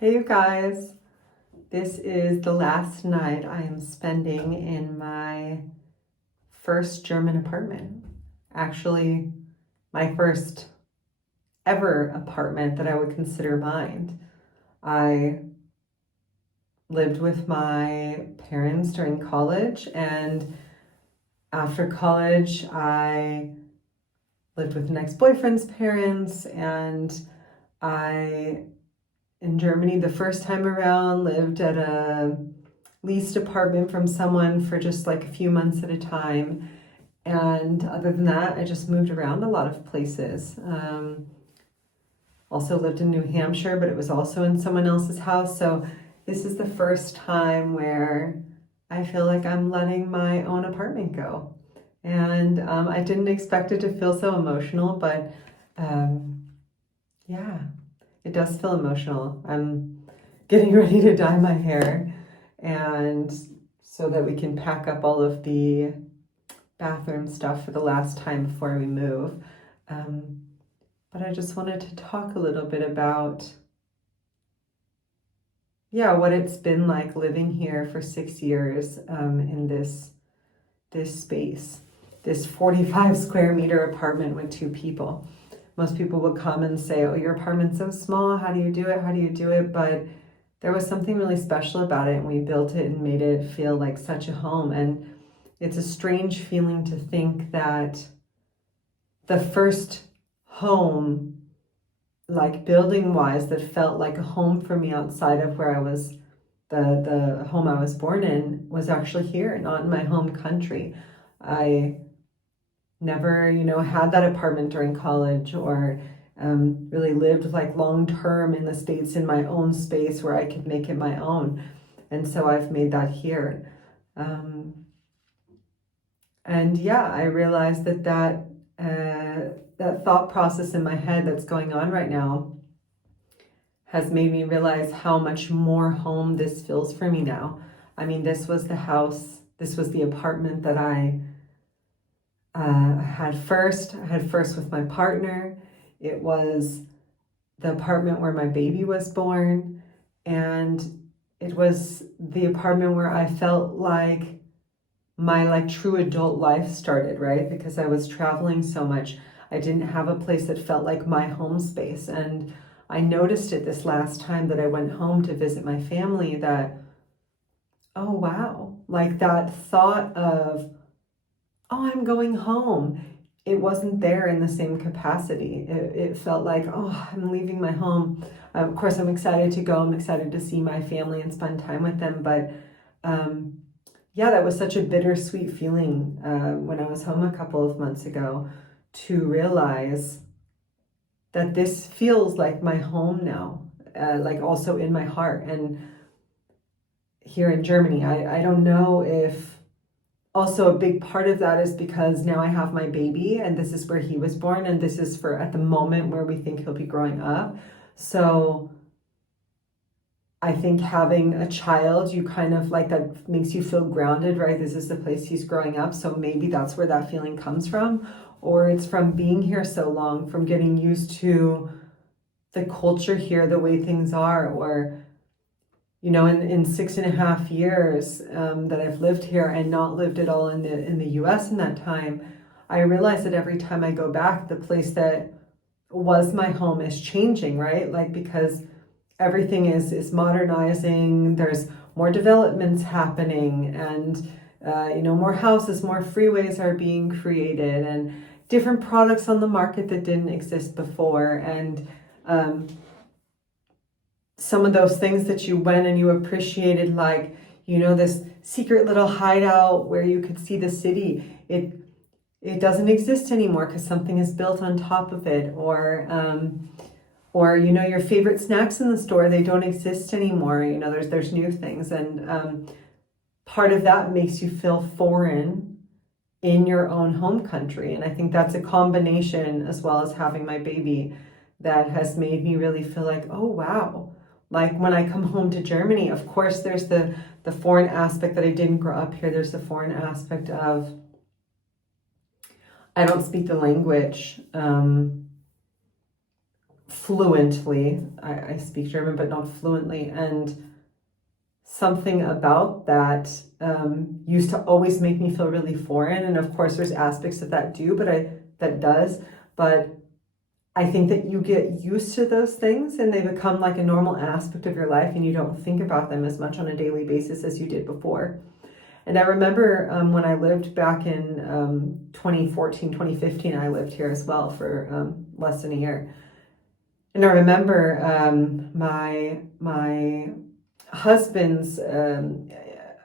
Hey you guys, this is the last night I am spending in my first German apartment. Actually, my first ever apartment that I would consider mine. I lived with my parents during college, and after college I lived with an ex-boyfriend's parents, and I in Germany the first time around lived at a leased apartment from someone for just like a few months at a time. And other than that, I just moved around a lot of places. Also lived in New Hampshire, but it was also in someone else's house. So this is the first time where I feel like I'm letting my own apartment go. And I didn't expect it to feel so emotional, but yeah, it does feel emotional. I'm getting ready to dye my hair, and so that we can pack up all of the bathroom stuff for the last time before we move. But I just wanted to talk a little bit about, what it's been like living here for 6 years in this space, this 45 square meter apartment with two people. Most people would come and say, "Oh, your apartment's so small. How do you do it? How do you do it?" But there was something really special about it, and we built it and made it feel like such a home. And it's a strange feeling to think that the first home, like building wise, that felt like a home for me outside of where I was, the home I was born in, was actually here, not in my home country. I never, had that apartment during college, or really lived like long term in the States in my own space where I could make it my own. And so I've made that here. And I realized that thought process in my head that's going on right now has made me realize how much more home this feels for me now. I mean, this was the house, this was the apartment that I had first with my partner. It was the apartment where my baby was born, and it was the apartment where I felt like my true adult life started, right? Because I was traveling so much, I didn't have a place that felt like my home space. And I noticed it this last time that I went home to visit my family, that, oh wow, like that thought of, oh, I'm going home, it wasn't there in the same capacity. It felt like, oh, I'm leaving my home. Of course, I'm excited to go. I'm excited to see my family and spend time with them. But that was such a bittersweet feeling when I was home a couple of months ago, to realize that this feels like my home now, like also in my heart. And here in Germany, I don't know if also a big part of that is because now I have my baby, and this is where he was born, and this is for at the moment where we think he'll be growing up. So I think having a child, you kind of like, that makes you feel grounded, right? This is the place he's growing up. So maybe that's where that feeling comes from. Or it's from being here so long, from getting used to the culture here, the way things are. Or, in 6.5 years that I've lived here and not lived at all in the US in that time, I realize that every time I go back, the place that was my home is changing, right? Like, because everything is modernizing, there's more developments happening, and more houses, more freeways are being created, and different products on the market that didn't exist before. And some of those things that you went and you appreciated, like, this secret little hideout where you could see the city, it doesn't exist anymore because something is built on top of it. Or your favorite snacks in the store, they don't exist anymore. There's new things, and part of that makes you feel foreign in your own home country. And I think that's a combination, as well as having my baby, that has made me really feel like, oh wow, like when I come home to Germany, of course there's the foreign aspect that I didn't grow up here. There's the foreign aspect of, I don't speak the language. fluently. I speak German, but not fluently. And something about that used to always make me feel really foreign. And of course, there's aspects of that that does. But I think that you get used to those things and they become like a normal aspect of your life, and you don't think about them as much on a daily basis as you did before. And I remember when I lived back in 2014, 2015, I lived here as well for less than a year. And I remember my husband's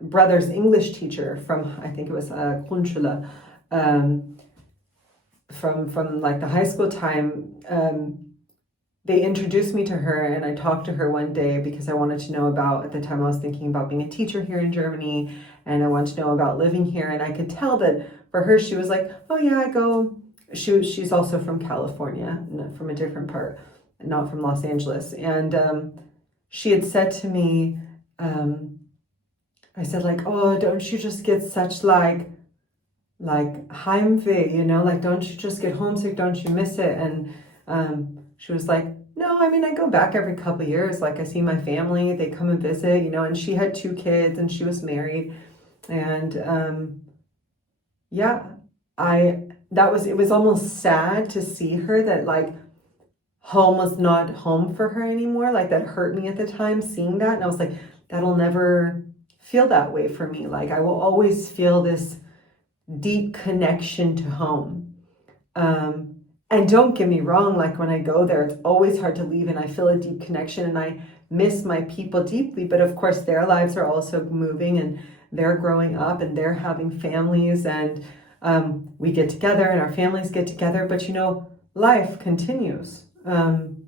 brother's English teacher from, I think it was Grundschule, from like the high school time, they introduced me to her, and I talked to her one day because I wanted to know about, at the time I was thinking about being a teacher here in Germany, and I wanted to know about living here. And I could tell that for her, she was like, oh yeah, I go. She's also from California, from a different part, not from Los Angeles. And she had said to me, I said like, oh, don't you just get such like Heimweh, you know, like, don't you just get homesick? Don't you miss it? And she was like, no, I mean, I go back every couple of years. Like, I see my family, they come and visit, you know. And she had 2 kids and she was married. And yeah, it was almost sad to see her, that like home was not home for her anymore. Like, that hurt me at the time, seeing that. And I was like, that'll never feel that way for me. Like, I will always feel this deep connection to home. And don't get me wrong, like when I go there, it's always hard to leave, and I feel a deep connection and I miss my people deeply. But of course, their lives are also moving, and they're growing up, and they're having families, and we get together and our families get together. But you know, life continues. And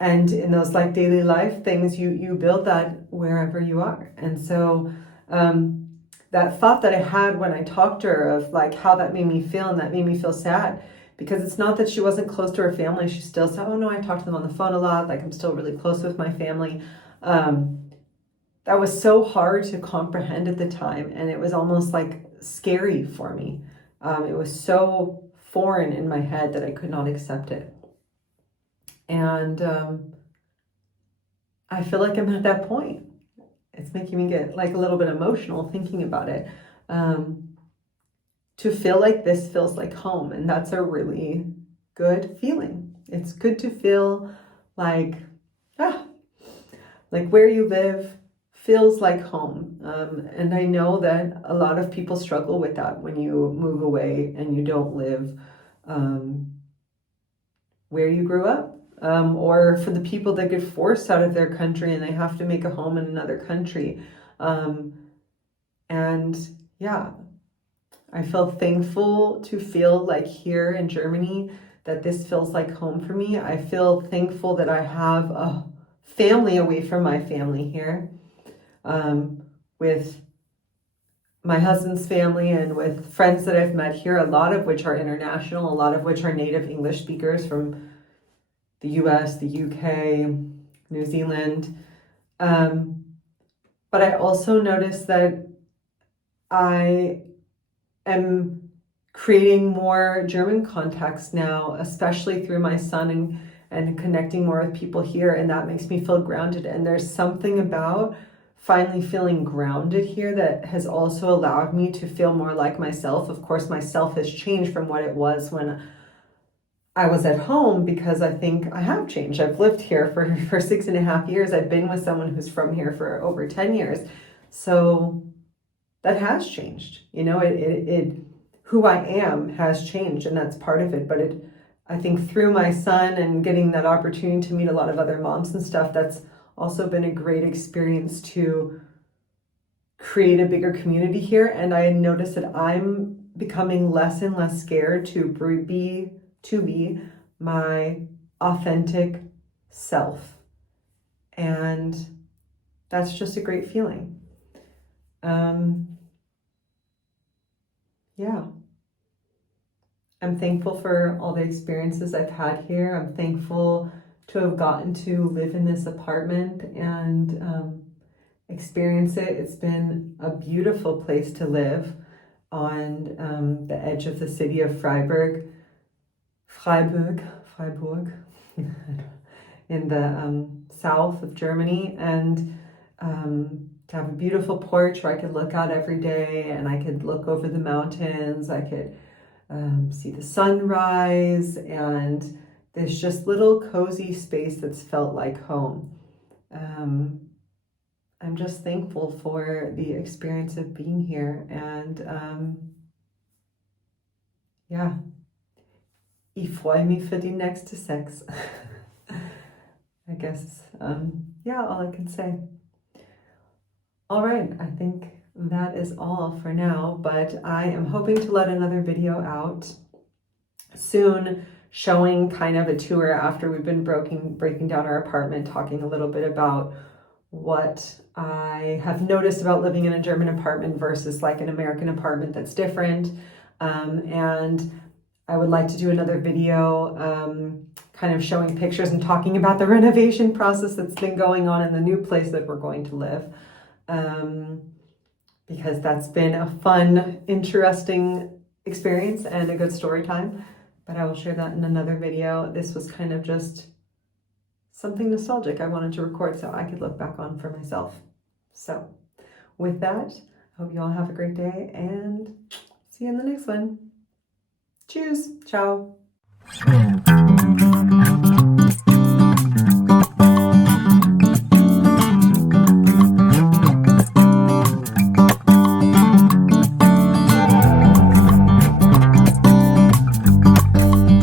in those like daily life things, you build that wherever you are. And so that thought that I had when I talked to her of like how that made me feel, and that made me feel sad, because it's not that she wasn't close to her family. She still said, oh no, I talk to them on the phone a lot. Like, I'm still really close with my family. That was so hard to comprehend at the time. And it was almost like scary for me. It was so foreign in my head that I could not accept it. And I feel like I'm at that point. It's making me get like a little bit emotional thinking about it. To feel like this feels like home, and that's a really good feeling. It's good to feel like where you live feels like home. And I know that a lot of people struggle with that when you move away and you don't live where you grew up. Or for the people that get forced out of their country and they have to make a home in another country. And yeah, I feel thankful to feel like here in Germany that this feels like home for me. I feel thankful that I have a family away from my family here, with my husband's family and with friends that I've met here, a lot of which are international, a lot of which are native English speakers from the US, the UK, New Zealand. But I also noticed that I am creating more German contacts now, especially through my son, and connecting more with people here. And that makes me feel grounded. And there's something about finally feeling grounded here that has also allowed me to feel more like myself. Of course, myself has changed from what it was when I was at home, because I think I have changed. I've lived here for 6.5 years. I've been with someone who's from here for over 10 years. So that has changed. You know, who I am has changed, and that's part of it. But I think through my son and getting that opportunity to meet a lot of other moms and stuff, that's also been a great experience to create a bigger community here. And I noticed that I'm becoming less and less scared to be my authentic self. And that's just a great feeling. Yeah. I'm thankful for all the experiences I've had here. I'm thankful to have gotten to live in this apartment and experience it. It's been a beautiful place to live on the edge of the city of Freiburg. in the south of Germany, and to have a beautiful porch where I could look out every day and I could look over the mountains. I could see the sunrise, and there's just little cozy space that's felt like home. I'm just thankful for the experience of being here, and ja, ich freue mich für die nächste Sex. I guess, yeah, all I can say. All right, I think that is all for now, but I am hoping to let another video out soon showing kind of a tour after we've been breaking down our apartment, talking a little bit about what I have noticed about living in a German apartment versus like an American apartment that's different. And I would like to do another video kind of showing pictures and talking about the renovation process that's been going on in the new place that we're going to live. Because that's been a fun, interesting experience and a good story time. But I will share that in another video. This was kind of just something nostalgic I wanted to record so I could look back on for myself. So with that, I hope you all have a great day and see you in the next one. Tschüss. Ciao.